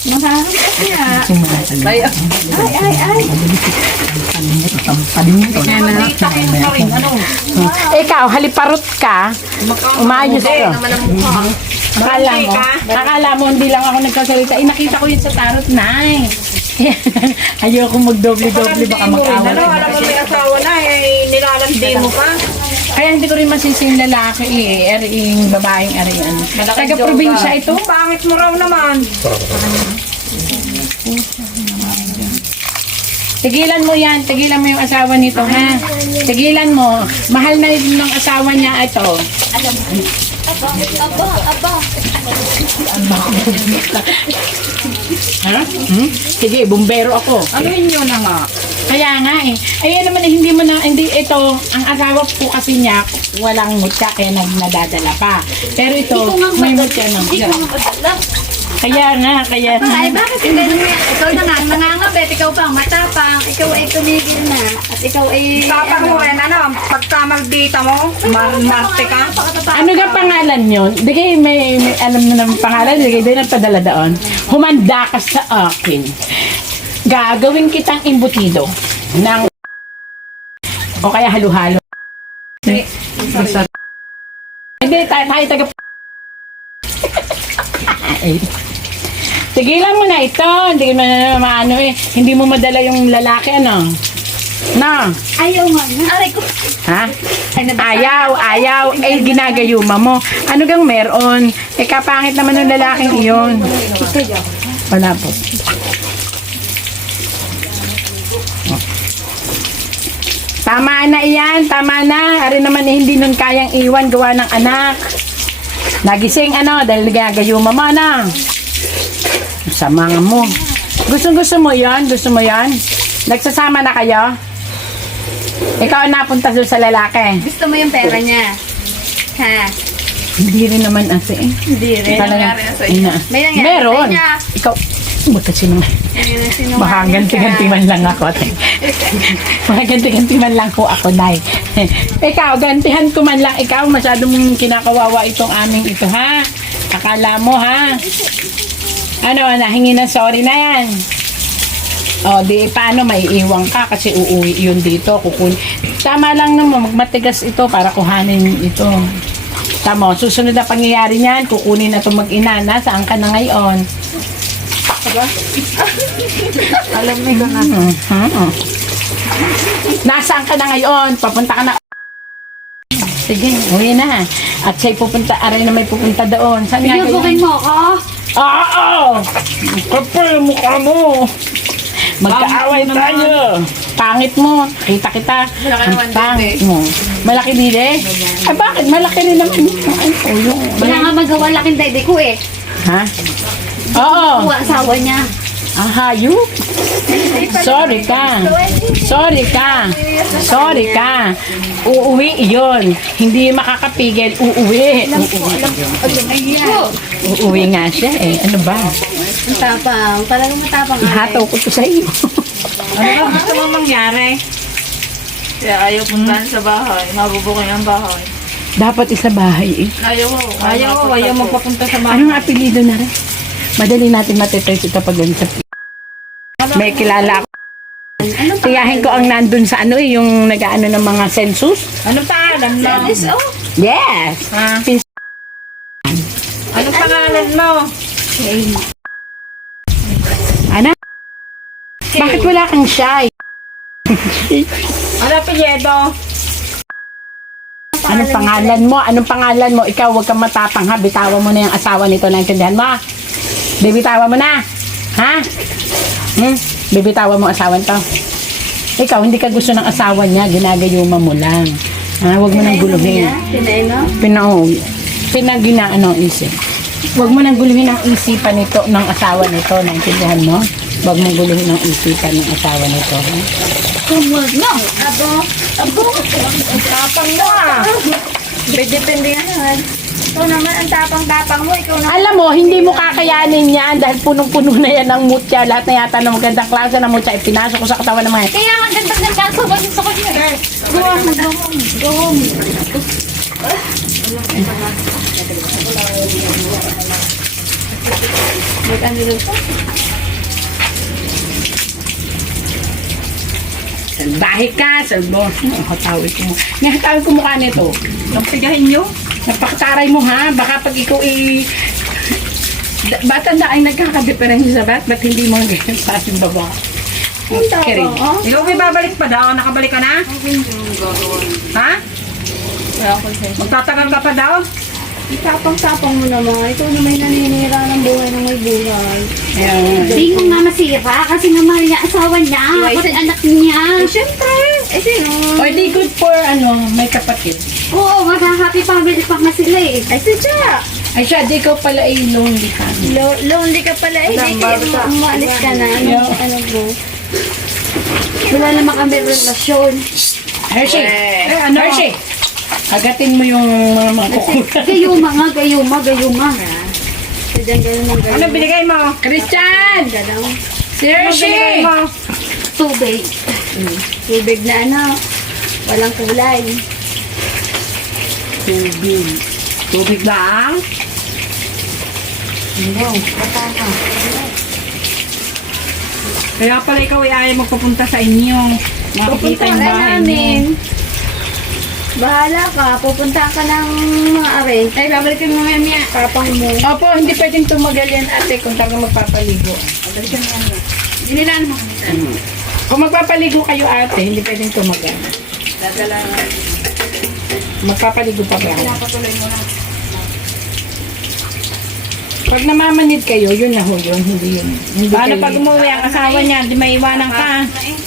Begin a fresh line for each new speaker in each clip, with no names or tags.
Maharap ka kaya.
Ay.
Ikaw, haliparot ka. Umayos ka. Akala mo, hindi lang ako nagkasalita. Nakita ko yun sa tarot, Nay. Ayoko magdoble-doble, baka mag-awal.
Alam mo may asawa na, nilalandi mo pa.
Kaya hindi ko rin masising lalaki Aring babaeng arian. Taga-probinsya ito.
Pangit mo raw naman.
Tigilan mo yan. Tigilan mo yung asawa nito, ha? Tigilan mo. Mahal na yun ng asawa niya ito. Ha? Sige, bumbero ako.
Ano yun na nga?
Kaya nga Ayan naman hindi mo na, hindi ito, ang asawa po kasi niya, walang mutya kaya nadadala pa. Pero ito, may mutya na. Kaya nga.
Ay, bakit yung ganun nga? Ikaw na nga, nangangabit. Ikaw pa, matapang. Ikaw ay tumigil na. At ikaw ay...
Tapang mo yan, pagka magdita mo, marte ka.
Ano nga pangalan yun? Di kayo may alam na ng pangalan, di kayo din nagpadala doon. Humanda ka sa akin. Gagawin kitang imbutido ng o kaya halo-halo. Hindi, tayo taga tigilan mo na ito. Hindi mo na maano hindi mo madala yung lalaki, ano? No.
Ayaw nga na. Aray ko.
Ha? Ayaw. Ginagayuma mo. Ano gang meron? Kapangit naman ng lalaking iyon. Wala po. Tama na iyan. Tama na. Ari naman hindi nun kayang iwan gawa ng anak. Nagising dahil gagayuma mo na. Sama nga mo. Gusto mo yan? Nagsasama na kayo? Ikaw ang napunta doon sa lalaki.
Gusto mo yung pera niya? Ha?
Hindi rin naman asi
Hindi rin. May nangyari
Meron.
sa inyo.
Ikaw, buta
Sinungaling
baka
ka.
ganti-ganti man lang ako. Baka ganti-ganti man lang ko ako, Nay. Ikaw, gantihan ko man lang. Ikaw, masyadong kinakawawa itong aming ito, ha? Akala mo, ha? Nahingi ng sorry na yan. O, di paano may iwang ka kasi uuwi yun dito. Tama lang naman, magmatigas ito para kuhanin ito. Tama, susunod na pangyayari niyan, kukunin na itong mag-ina. Nasaan ka na ngayon?
Alam mo yun na.
Nasaan ka na ngayon? Papunta ka na. Sige, uwi na. At siya'y pupunta, aray na may pupunta doon. Saan nga
Bigyan mo ako.
Oo! Kapal ang mukha mo! Magkaaway tayo! Pangit mo! Kita. Ang pangit mo. Malaki dide? Ay bakit? Malaki rin naman.
Wala nga magawa laking dede ko
Ha? Oo!
Kuha asawa niya.
Hayop! Sorry ka! Uuwi yun. Hindi makakapigil. Uuwi nga siya Ano ba?
Ang tapang. Talagang matapang.
Ihataw ko to sa iyo.
Ano ba gusto mo mangyari? Kaya ayaw puntahan sa bahay. Mabubukin ang bahay.
Dapat isa bahay
Ayaw magpapunta sa bahay.
Anong apelido na rin? Madali natin matitrace ito pag sa may kilala ako. Tiyahin ko ang nandun sa yung nag-aano ng mga census.
Anong pangalan mo?
Yes!
Anong pangalan mo?
Ana? Bakit wala kang shy?
Ano apelyido?
Anong pangalan mo? Ikaw, huwag kang matapang, ha? Bitawan mo na yung asawa nito. Naintindihan mo? Bibitawan mo na. Ha? Bibitawan mo asawan to. Ikaw, hindi ka gusto ng asawa niya. Ginagayuma mo lang. Ha? Huwag mo nang guluhin. Isip. Huwag mo nang guluhin ang isipan nito, ng asawa nito. Naintindihan mo? Huwag mong guluhin ang isipan ng asawa nito. Ha?
Huwag na. Abo.
Tapang mo
Depende nga naman. Ikaw naman, ang tapang-tapang mo. Ikaw naman.
Alam mo, hindi mo kakayanin yan dahil punong-puno na yan ng mutya. Lahat na yata ng magandang klase ng mutya. Ipinasok ko sa katawan ng mga yan.
Kaya nga ganda-ganda kaso ba sa kanya? Go home. Mag-ano daw pa?
Salbahe ka, salbo. Hatawid ko. Hatawid ko mukha nito.
Nagpigahin nyo.
Napakataray mo ha. Baka pag ikaw ba't ang ay nagkakadiferensya sa ba't hindi mo ganyan sa ating baba? Kering.
Ikaw may babalik pa daw? Nakabalik ka na? Ha?
Wala ko sa'yo.
Magtatagal ka pa daw?
Itapang-tapang mo naman. Ikaw na may naninira ng buhay ng may buhay.
Ayan.
Hindi mo nga masira kasi nga mahal niya asawa niya. Kasi anak niya. Siyempre. Sino?
O di good for may kapatid.
Oo, magha-happy family pa nga sila eh. Ay, siya.
Ay siya, di ko pala lonely ka.
Lonely ka pala eh. Di ka umaalis ka na.
Yeah.
Ano mo? Wala naman kami relasyon.
Hershey!
ano?
Hershey! Agatin mo yung mga kukulang.
Gayuma nga, gayuma. Sadyang ganun ng gayuma.
Ano binigay mo?
Christian!
Gadaw.
Si Hershey!
Tubig. Tubig na ano. Walang kulay.
Tubig. Tubig lang?
Kaya pala ikaw ay ayaw magpapunta sa inyo. Makikita yung bahay niyo.
Bahala ka. Pupunta ka ng mga are. Ay, babalikin mo mamaya. Kapang mo.
Opo, hindi pwedeng tumagal yan ate kung taga magpapaligo.
Hindi nila ano.
Kung magpapaligo kayo ate, hindi pwedeng tumagal. Magpapaligo pa ba?
Pinapatuloy mo na.
Pag namamanid kayo, yun na ho yun. Hindi yun. Hindi
Paano
kayo-
pag umuwi ang asawa niya, di may iwanan ka?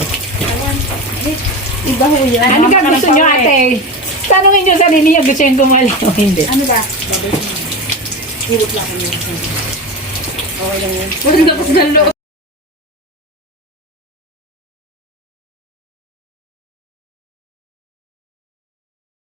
Iba ho yan.
Ano ka gusto nyo ate? Tanungin nyo sarili niya, gusto yung gumali o hindi.
Ano ba? Hilot lang kami. Okay lang yun. Walang dapat ng loob.